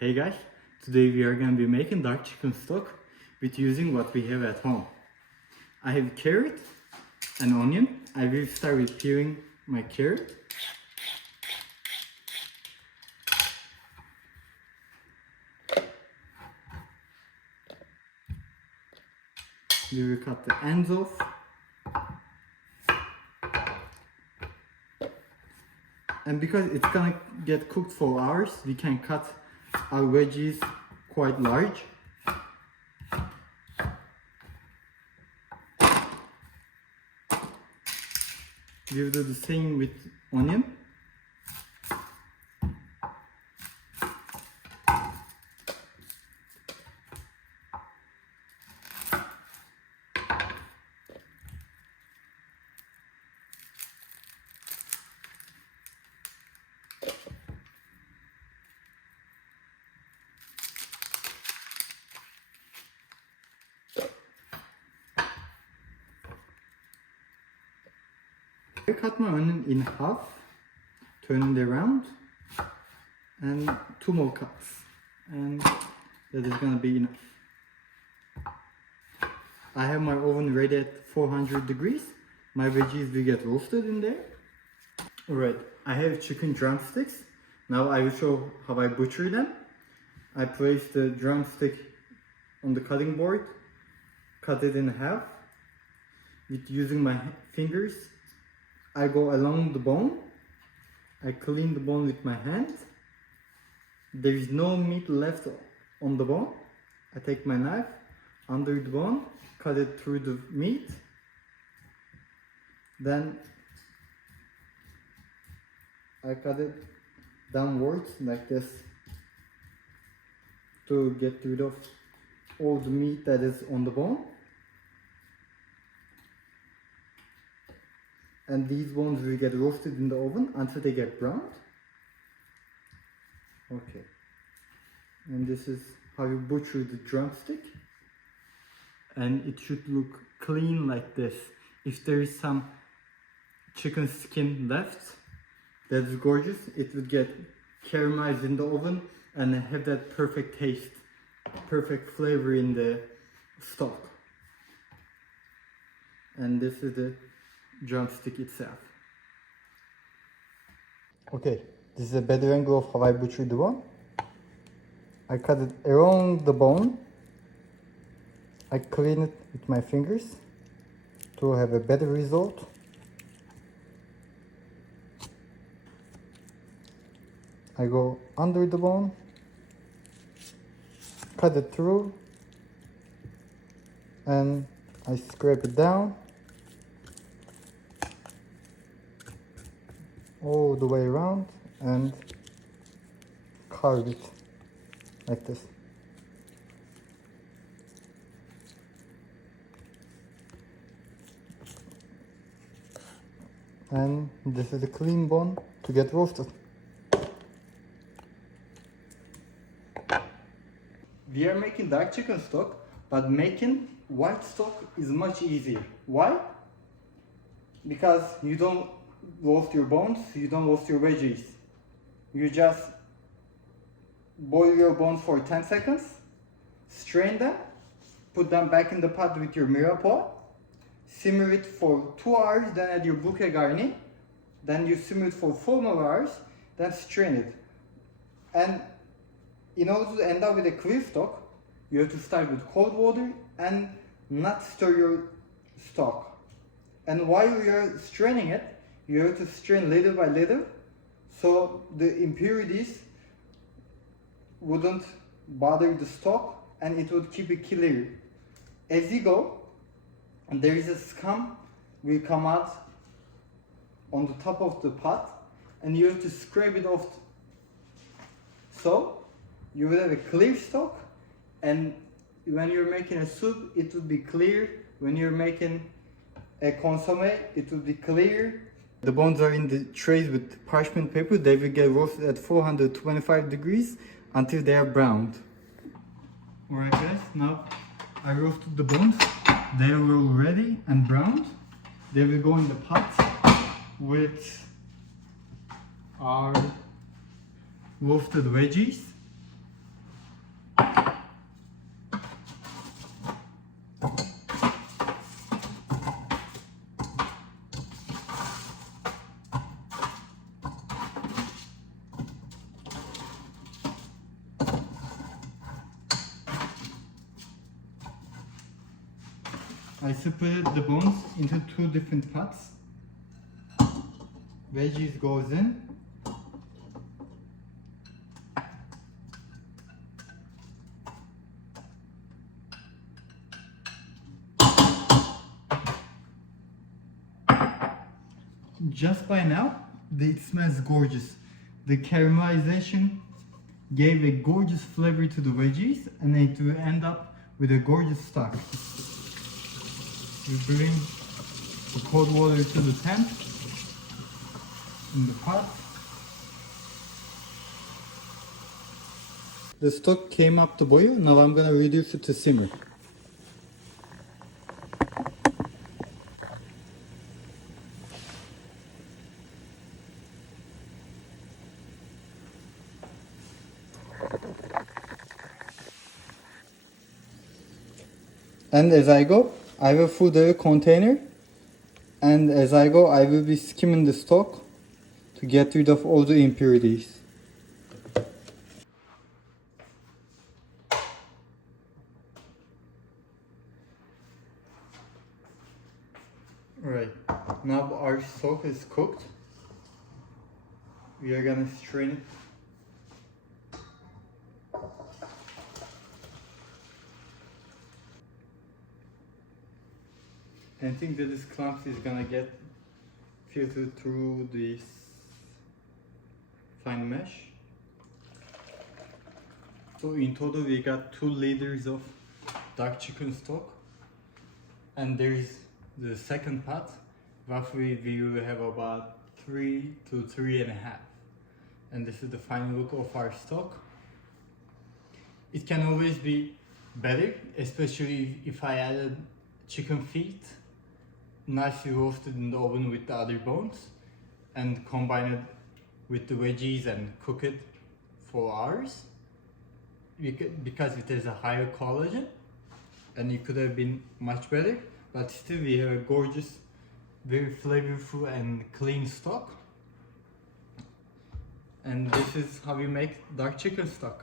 Hey guys, today we are going to be making dark chicken stock with using what we have at home. I have carrot and onion. I will start with peeling my carrot. We will cut the ends off. And because it's gonna get cooked for hours, we can cut our veggies quite large. We will do the same with onion. I cut my onion in half, turn it around, and 2 more cuts, and that is gonna be enough. I have my oven ready at 400 degrees. My veggies will get roasted in there. Alright, I have chicken drumsticks. Now I will show how I butcher them. I place the drumstick on the cutting board, cut it in half. With using my fingers, I go along the bone. I clean the bone with my hands. There is no meat left on the bone. I take my knife under the bone, cut it through the meat. Then I cut it downwards like this to get rid of all the meat that is on the bone. And these bones will get roasted in the oven until they get browned. Okay. And this is how you butcher the drumstick. And it should look clean like this. If there is some chicken skin left, that's gorgeous. It would get caramelized in the oven and have that perfect taste, perfect flavor in the stock. And this is the drumstick itself. Okay, this is a better angle of how I butchered the bone. I cut it around the bone. I clean it with my fingers to have a better result. I go under the bone, cut it through, and I scrape it down all the way around and carve it like this. And this is a clean bone to get roasted. We are making dark chicken stock, but making white stock is much easier. Why? Because you don't roast your bones, you don't roast your veggies. You just boil your bones for 10 seconds, strain them, put them back in the pot with your mirepoix, simmer it for 2 hours, then add your bouquet garni, then you simmer it for 4 more hours, then strain it. And in order to end up with a clear stock, you have to start with cold water and not stir your stock. And while you are straining it, you have to strain little by little so the impurities wouldn't bother the stock and it would keep it clear. As you go, there is a scum will come out on the top of the pot and you have to scrape it off. So you will have a clear stock, and when you're making a soup it will be clear. When you're making a consomme it will be clear. The bones are in the trays with parchment paper. They will get roasted at 425 degrees until they are browned. Alright guys, now I roasted the bones. They are already and browned. They will go in the pot with our roasted veggies. I split the bones into two different pots. Veggies goes in. Just by now, it smells gorgeous. The caramelization gave a gorgeous flavor to the veggies, and it will end up with a gorgeous stock. We bring the cold water to the temp in the pot. The stock came up to boil. Now I'm gonna reduce it to simmer. And as I go, I will fill the container, and as I go, I will be skimming the stock to get rid of all the impurities. Alright, now our stock is cooked. We are gonna strain it. I think that this clumps is gonna get filtered through this fine mesh. So in total we got 2 liters of dark chicken stock, and there is the second pot. Roughly we will have about 3 to 3.5, and this is the final look of our stock. It can always be better, especially if I added chicken feet, nicely roasted in the oven with the other bones, and combine it with the veggies and cook it for hours, because it has a higher collagen, and it could have been much better, but still we have a gorgeous, very flavorful and clean stock. And this is how we make dark chicken stock.